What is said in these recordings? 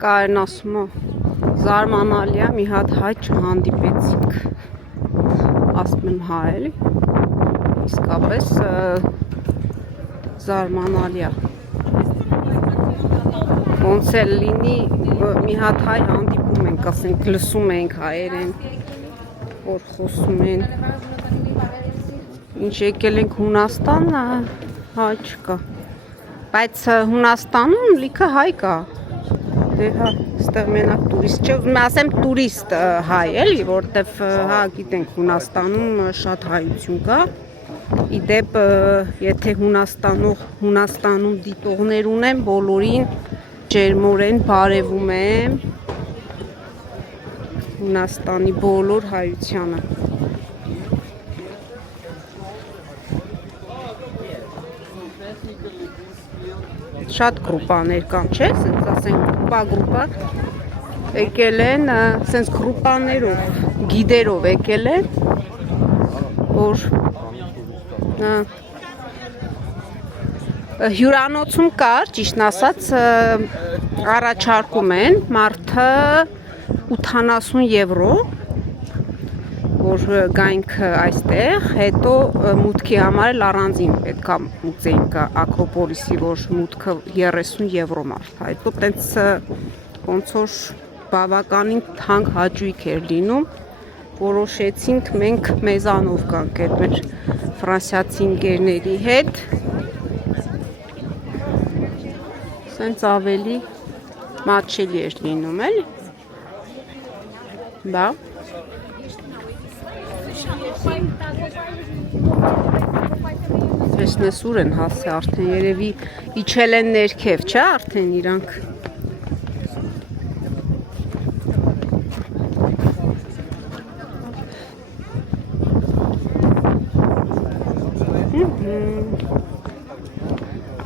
Կարեն ասում է զարմանալի է, մի հատ հայ չհանդիպեցինք, ասում եմ հա էլի, իսկապես զարմանալի է, ոնց էլ լինի մի հատ հայ հանդիպում ենք, ասենք լսում ենք հայերեն, որ խոսում են, ինչ եկել ենք Հունաստան, հայ չկա, բայց Հունաստանում լիքը հայ կա, դե հա, ստեղ մենակ տուրիստ չէ, ուզում ասեմ տուրիստ հայ էլի, որտեվ հա գիտենք Հունաստանում շատ հայություն կա, իդեպ եթե Հունաստանում դիտողներ ունեմ, բոլորին ջերմորեն բարևում եմ Հունաստանի բոլոր հայությանը։ Շատ գրուպաներ կան, չէ՞, սենց ասենք գրուպա եկել են, սենց գրուպաներով, գիդերով եկել են, որ հյուրանոցում կար, ճիշտն ասած, առաջարկում են մարդը 80 եվրո, որ գայինք այստեղ, հետո մուտքի համար էլ առանձին պետք է մուծեինք Ակրոպոլիսի, որ մուտքը 30 եվրո մարդ, հետո տենց ոնց որ բավականին թանկ հաճույք էր լինում, որոշեցինք մենք մեզանով գանք այդ մեր ֆրանսիացի ընկերների հետ, սենց ավելի մատչելի էր լինում, էլի, բա, տեսնես ուր են հասե արդեն երևի իջել են ներքև, չէ՞ արդեն իրանք։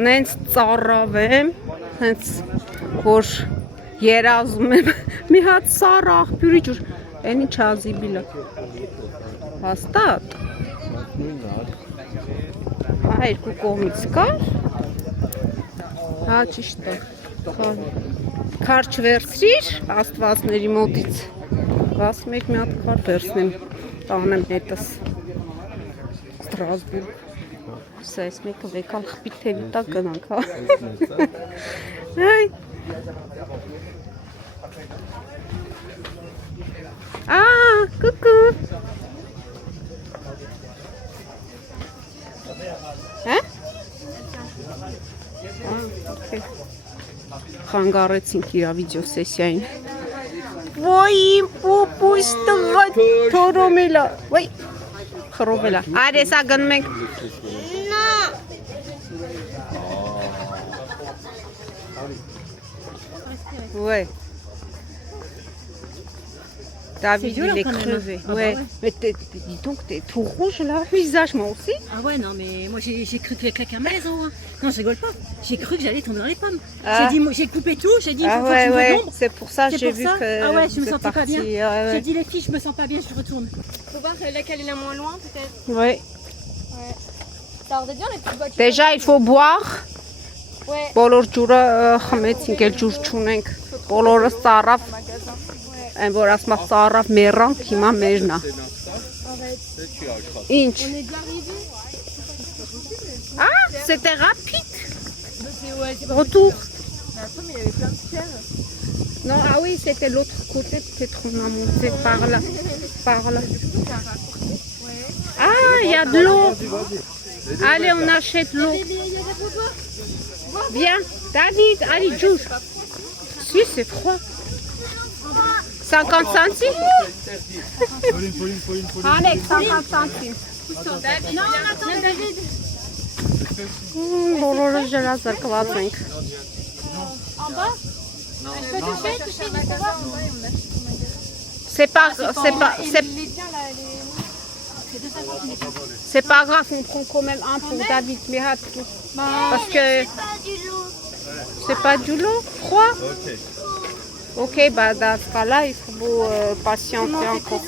Նենց ծառավ եմ, նենց որ երազում եմ, մի հատ սառը աղբյուրի ջուր, են ինչ ազիբիլը, հաստատ, հա երկու կողմից կար, հա ճիշտ է, քարչ վերցրիր, աստվածների մոտից, ասում եք մի հատ քար վերցնեմ, տանեմ հետս, Ստրասբուրգ, սա ես մեկը վեկալ խպիտ թևի տակ գնանք, հա, հայ, կուկու, հա, խանգարեցինք իրա վիդեո սեսիային, ոյ իմ պուպույս տղատ թորոմելա, ոյ, խրովելա, այր եսա գնում ենք, ouais. David, il est crevé. Ouais. Mais dis donc, t'es tout rouge là, visage, moi aussi. Ah ouais, non, mais moi j'ai cru qu'il y avait quelqu'un à ma maison. Hein. Non, je rigole pas. J'ai cru que j'allais tomber dans les pommes. J'ai coupé tout, j'ai dit, il faut que je me c'est pour ça que j'ai vu que. Ah ouais, je me sentais pas bien. Ouais. J'ai dit, les filles, je me sens pas bien, je retourne. Faut voir laquelle est la moins loin, peut-être. Ouais. Ça aurait bien les petites voitures. Déjà, il faut boire. Ouais. Բոլոր ջուրը խմեցինք, էլ ջուր չունենք։ Բոլորը ծառավ։ Այն որ ասում է ծառավ մեռանք, հիմա մերն է։ Ինչ։ Ah, c'était rapide. Retour. Non, ah oui, c'était l'autre côté, peut-être on a monté par là. Ah, il y a de l'eau. Allez, on achète l'eau. Viens, David, allez, Jules. Si, c'est froid. 50 centimes. Allez, 50 centimes. Non, attends, David. Բոլորը ժելազարկված ենք։ En bas? Je peux toucher, pour voir. C'est pas grave, on prend quand même un pour David, mais tout. Parce que c'est pas du lot, froid. Ok, bah dans ce cas-là, il faut patienter encore.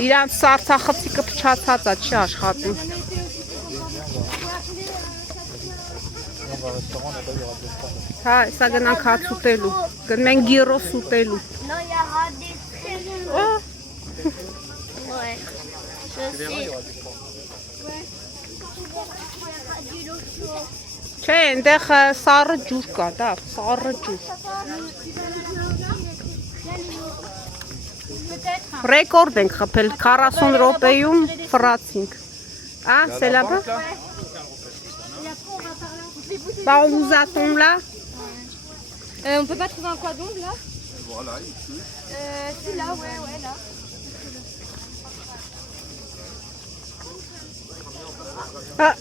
Իրան սարսախցիկը փչացած է, չի աշխատում։ dans un restaurant là-bas, il y aura des stands. Հա, սա գնանք հաց ուտելու։ Գնենք գիրոս ուտելու։ Non, il y aura des trucs. Ouais. Je sais. Il y aura des stands. Du lot chaud. Չէ, այնտեղ սառը ջուր կա, դա, սառը ջուր։ Ռեկորդ ենք խփել 40 րոպեում ֆրացինք։ Ah, c'est là-bas? Bah, on vous attend là. On peut pas trouver un quadon là? Voilà, ici. Si là, ouais, là. Ah.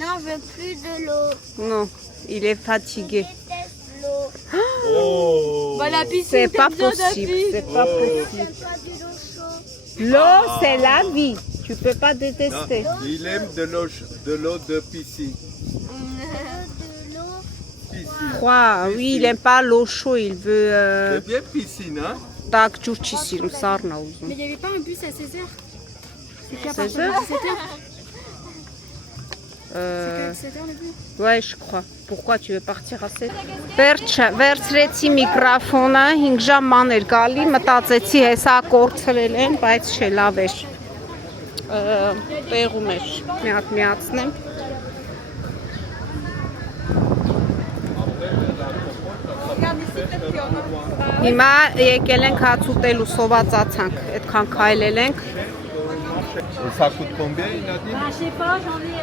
Non, je veux plus de l'eau. Non, il est fatigué. Je déteste l'eau. Oh. Bah, la piscine, C'est pas t'as besoin d'un possible, puits. c'est pas possible. J'aime pas de l'eau chaude. L'eau, c'est la vie. Tu peux pas Non, détester. il aime de l'eau de piscine. De l'eau. Piscine. Quoi? Oui, il aime pas l'eau chaude, il veut C'est bien piscine, hein? tak ջուր չի սիրում, սառն է ուզում։ Mais il n'y avait pas un bus à 16h? C'est qu'à 16 partir de heures? 17h? Euh, 17h le bus? Ouais, je crois. Pourquoi tu veux partir à 7? Վերցրեցի միկրոֆոնը, 5 ժամ ման էր գալի, մտածեցի հեսա կորցրել են, բայց չէ, լավ էր։ Տեղում էր, մի հատ միացնեմ։ Հիմա եկել ենք հաց ուտելու, սովածացանք, այդքան քայլել ենք։ Et ça coûte combien, il a dit? Je sais pas, j'en ai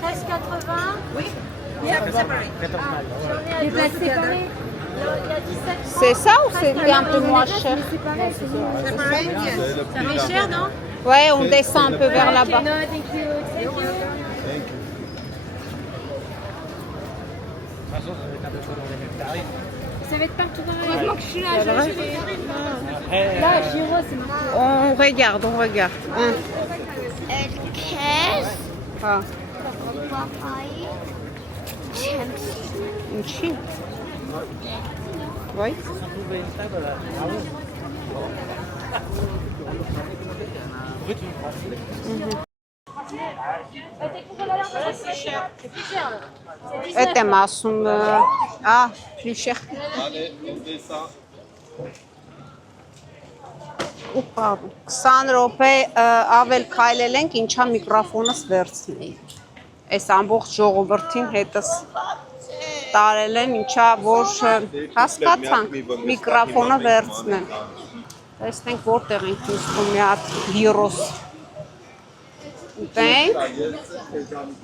13,80. Oui. Les places séparées. Il y a 17. C'est ça ou c'est un peu moins cher? C'est pareil, c'est bon. C'est le Ça prix fait cher, non? Ouais, on descend un peu vers là-bas. No, thank you. Thank you. Ça va être partout dans la heureusement que je suis là. Là, Giro, c'est marqué. On regarde, on regarde. Hein. Caisse. Ah, Papaye. ինչի՞։ Oui. Այդ եմ ասում, plus cher. Allez, on descend. Ու պարդոն, 20 րոպե ավել քայլել ենք, ինչա միկրոֆոնս վերցնեի։ Այս ամբողջ ժողովրդին հետս տարել եմ, ինչա որ հասկացանք միկրոֆոնը վերցնեմ։ Տեսնենք որտեղ ենք նստում մի հատ գիրոս։ Ուտենք,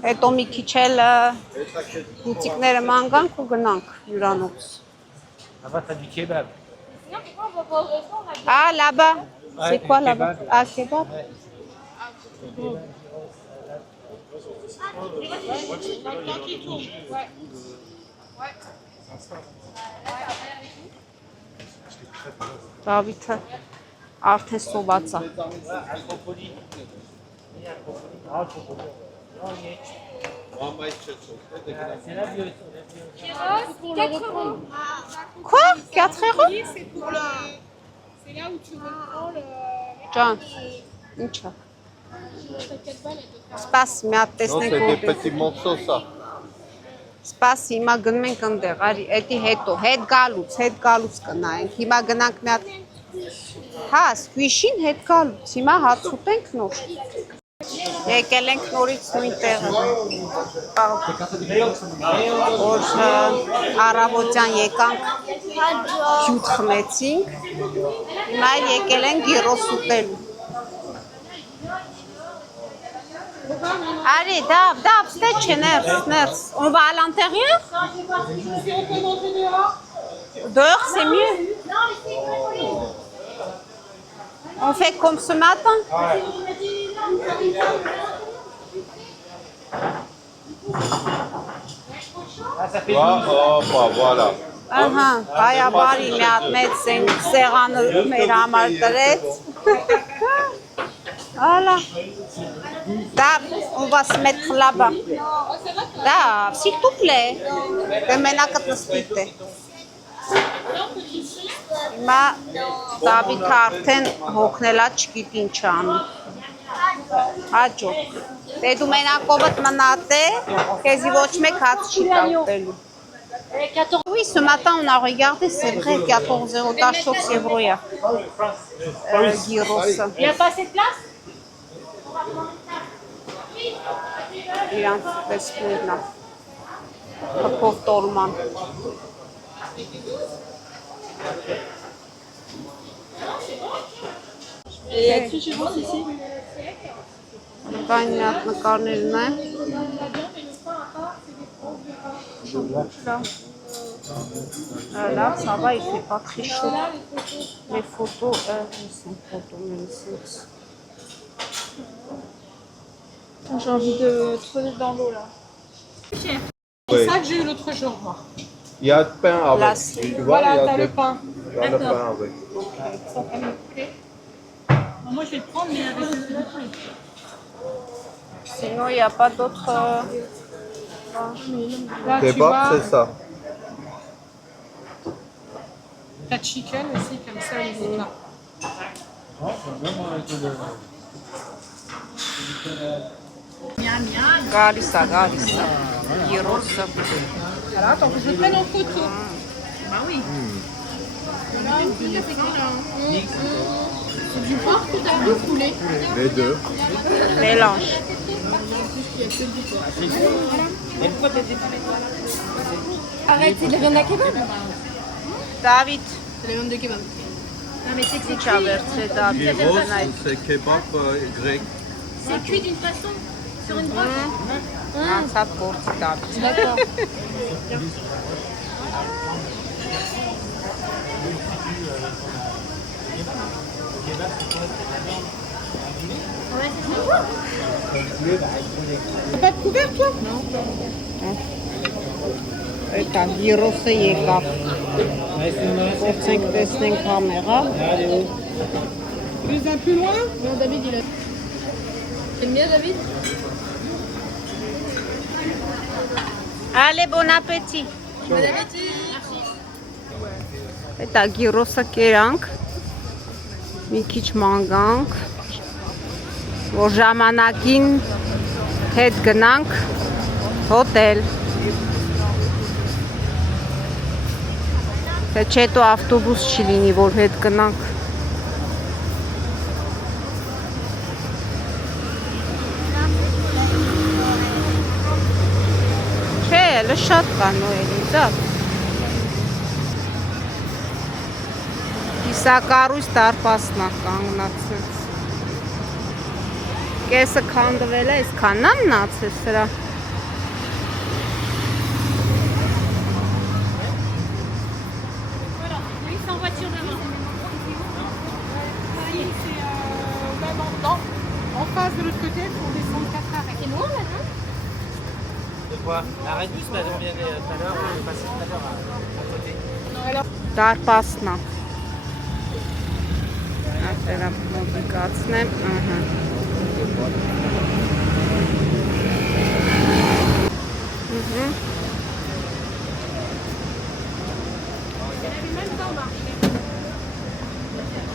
հետո մի քիչ էլ բուտիկները ման գանք ու գնանք հյուրանոց։ Là-bas, t'as du kebab. Ah, là-bas. C'est Ouais, quoi le là-bas? kebab. Ah, kebab. Դավիթը արդեն սոված է։ C'est là, vieux. Quoi? 4 euros? C'est pour le... C'est là où tu reprends le... Ջան, ինչ է։ Սպաս մի հատ Non, տեսնենք c'est des որտեղ։ petits morceaux, ça. Սպաս հիմա գնում ենք այնտեղ, արի, էդի հետո, հետ գալուց կնայենք։ Հիմա գնանք մի հատ։ Հա, սկվիշին հետ գալուց, հիմա հաց ուտենք նոր։ Եկել ենք նորից նույն տեղը։ Որ առավոտյան եկանք հյութ խմեցինք, հիմա եկել ենք գիրոս ուտելու։ Allez, Dave, c'est nerf. On va à l'intérieur? Dehors, c'est mieux. On fait comme ce matin? Voilà. Ահա, հայաբարի մի հատ մեծ սեղանը մեր համար տրեց։ Voilà. Dave, on va se mettre là-bas. Dave, s'il te plaît. Դե մենակը նստիր դե։ Հիմա Դավիթը արդեն հոգնելա չգիտի ինչ անի։ Հաջող։ Դե դու մենակովդ մնացե, քեզի ոչ մեկ հաց չի տալու։ Oui, ce matin, on a regardé, c'est vrai, 14,14 € gyros. Il n'y a pas assez de place? Իրանց տեսքներն է։ Հպով տոլման։ Կային մի հատ նկարներն է։ Là, ça va, il fait pas très chaud. Les photos, sont photos, même si. J'ai envie de trôner dans l'eau là. C'est Oui. ça que j'ai eu l'autre jour, moi. Il y a de pain avec. Là, Tu vois, Voilà, il y a t'as de- le pain. il y a le pain avec. Moi, je vais le prendre, mais avec le poulet. Sinon, il n'y a pas d'autres. Là, tu Kebab, vois, c'est ça. t'as chicken aussi, comme ça, il est là. Գալիս է, գալիս է։ Երոսը։ Alors, attends, que je le prenne en photo. Bah oui. C'est du porc que t'as du poulet. Les deux. Mélange։ Arrête, c'est les viandes à kebab. David, C'est les viandes de kebab. Non, mais c'est que c'est ի՞նչ ա վերցրել David։ Gyros, c'est kebab grec. c'est cuit d'une façon, sur une broche. Անցած գործի David։ D'accord. T'as pas de couvert, toi? Էտա երոսը եկավ։ Գործենք տեսնենք համեղա։ Tu les as plus loin? Non, David, il a. T'aimes bien, David? Allez, bon appétit։ Bon appétit! Էտա գիրոսը կերանք։ Մի քիչ մանգանք։ Որ ժամանակին հետ գնանք հոտել։ Թե չէ դու ավտոբուս չի լինի, որ հետ գնանք։ Չէ, էլը շատ կա նոյելի, դա։ Կիսակառույց դարպասն է կանգնացած։ Կեսը քանդվել է, այսքանն է մնացել սրա։ Oui, c'est en voiture devant. Même en face de l'autre côté, on descend 4 arrêts. C'est loin là, non? De quoi? La Redus, là, on vient tout à l'heure, on est passé tout à l'heure à côté. Դարպասն է։ Ասերա մոտիկացնեմ, ահա։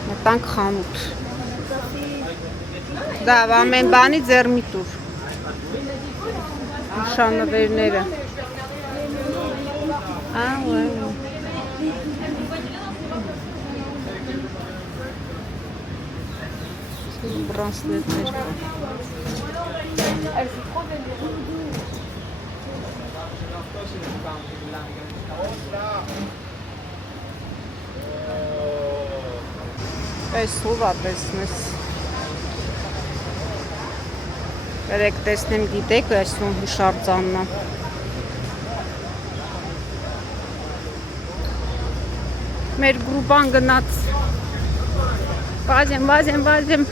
Մտանք խանութ։ Դա ամեն բանի ձեռ մի տուր։ Նշանվերները։ Ահա։ Բրանսլետներ կա։ Այս ով է տեսնես։ Երեք տեսնեմ գիտեք, այսուն հուշարձանն է։ Մեր գրուպան գնաց։ Վազեմ։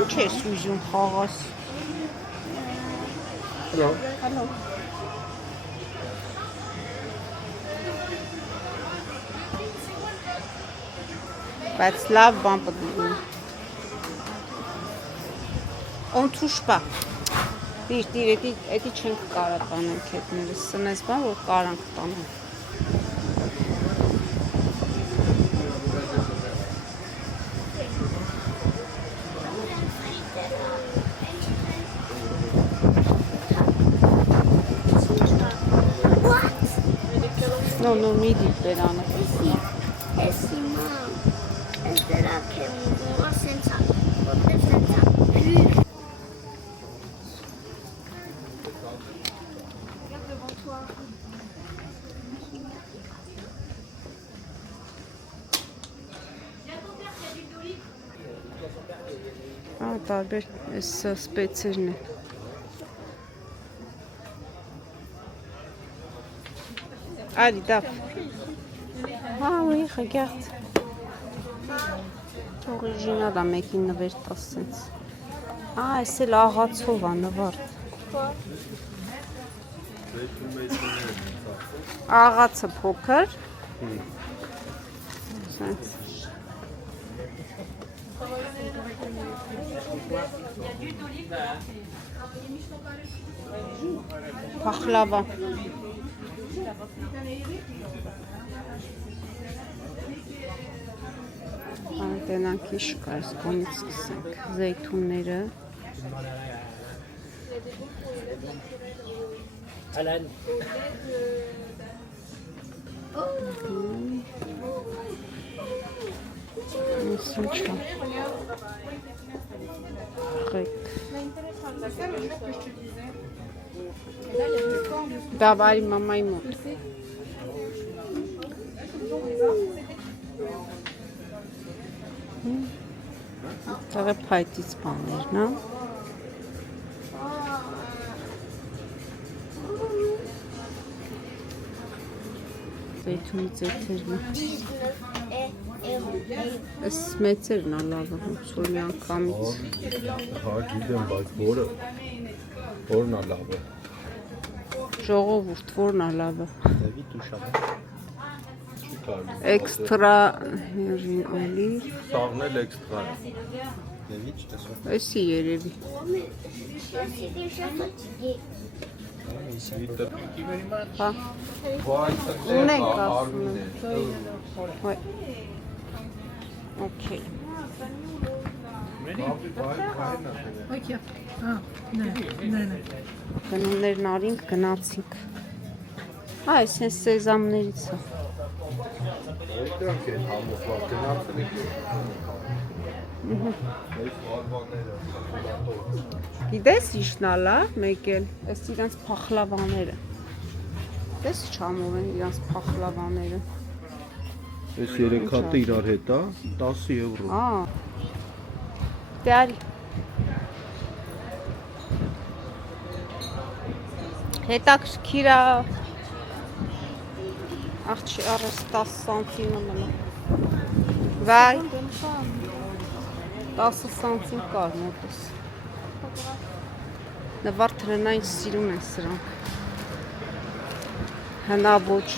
Ինչ ես ուզում խաղաս։ Hello. Բայց լավ բան պետք է լինի։ On touche pas։ Դիր, էդի չենք կարա տանենք հետները, սնես բան, որ կարանք տանենք։ No, mi dipperano. Sì, ma sarà che non senza più. Տարբեր այս սպեցերն են։ Allez, daf. Ah oui, regarde. Original à mekին նվեր տաս սենց։ Այս էլ աղացով է նվարդ։ Աղացը փոքր։ Սենց։ Փախլավա։ Տենանք իշ կա, այս կոնից սկսենք, զեյթունները, սնչա, խեք, դավարի մամայի մոտ, Տաղը պայտից բաներն է Զեյթունի ձեթերն է Ես մեծերն է լավը, սոր մի անգամից Հա, գիտեմ, բայց որն է լավը Ժողովուրդ, որն է լավը Դևի տուշան Էքստրա էլի Սաղն էլ էքստրա Դևի չտեսում Էսի երևի Հա Ունենք ասում եմ Okay Գնումներն արինք, գնացինք Այս են սեզամներից է Դրանք են համոզված, գնացել եք Գիտես իշնալա, մեկ էլ, ես իրանց պախլավաները Դես չամով են իրանց պախլավաները Ես 3 հատը իրար հետ է, 10 եվրո Դյարի Հետաքրքիր է Աղջի առես 10 սանտիմը մնա Վայ 10 սանտիմ կար մոտս Նվար տրնային սիրում են սրանք Հնաբոչ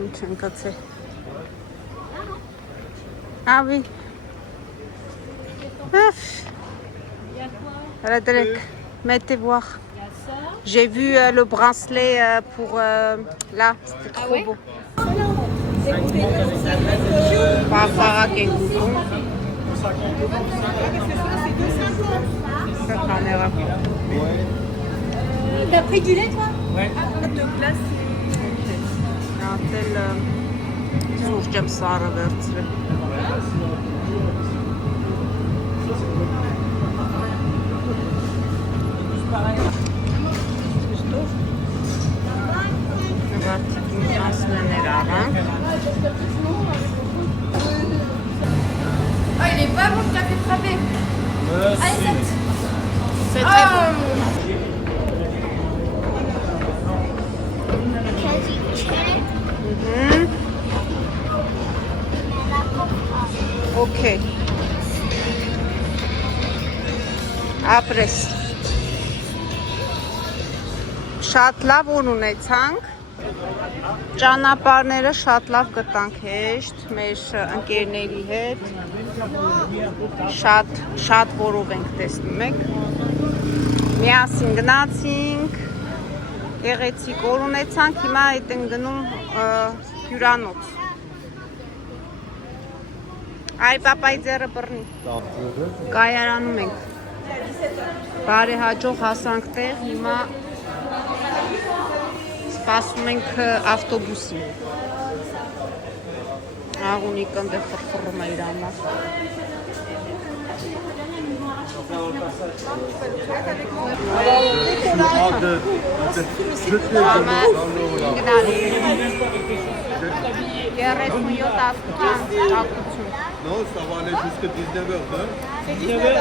Ինչ ընկացել Ավի Redrek, mettez voir J'ai vu le bracelet pour là, c'était trop beau Barbara Kengoudon T'as pris du lait, toi? Ouais. De glace. դել սուրճ եմ սարը վերցրել։ Նվարտիկին ասմեներ առանք։ Ah, il est pas bon, tu t'as fait frapper. Allez, 7. C'est très bon. Okay. Ապրես։ Շատ լավ ուր ունեցանք։ Ճանապարհները շատ լավ գտանք հեշտ մեր ընկերների հետ։ Շատ որով ենք տեսնում եք։ Միասին գնացինք։ Գեղեցիկ օր ունեցանք, հիմա այդ ենք գնում հյուրանոց։ Այ պապայի ձեռը բռնի։ Կայարանում ենք։ Բարեհաջող հասանք տեղ, հիմա սպասում ենք ավտոբուսին։ Աղունիկը ընդեղ ֆրֆռում է իր համար։ Non, ça va aller jusqu'à 19h, hein? C'est 19h.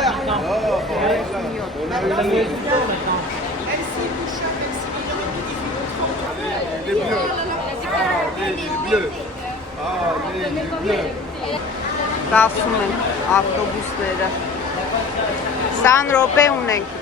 Les bleus. Les bleus. Ah, les bleus. Գասում են ավտոբուսները։ 20 րոպե ունենք։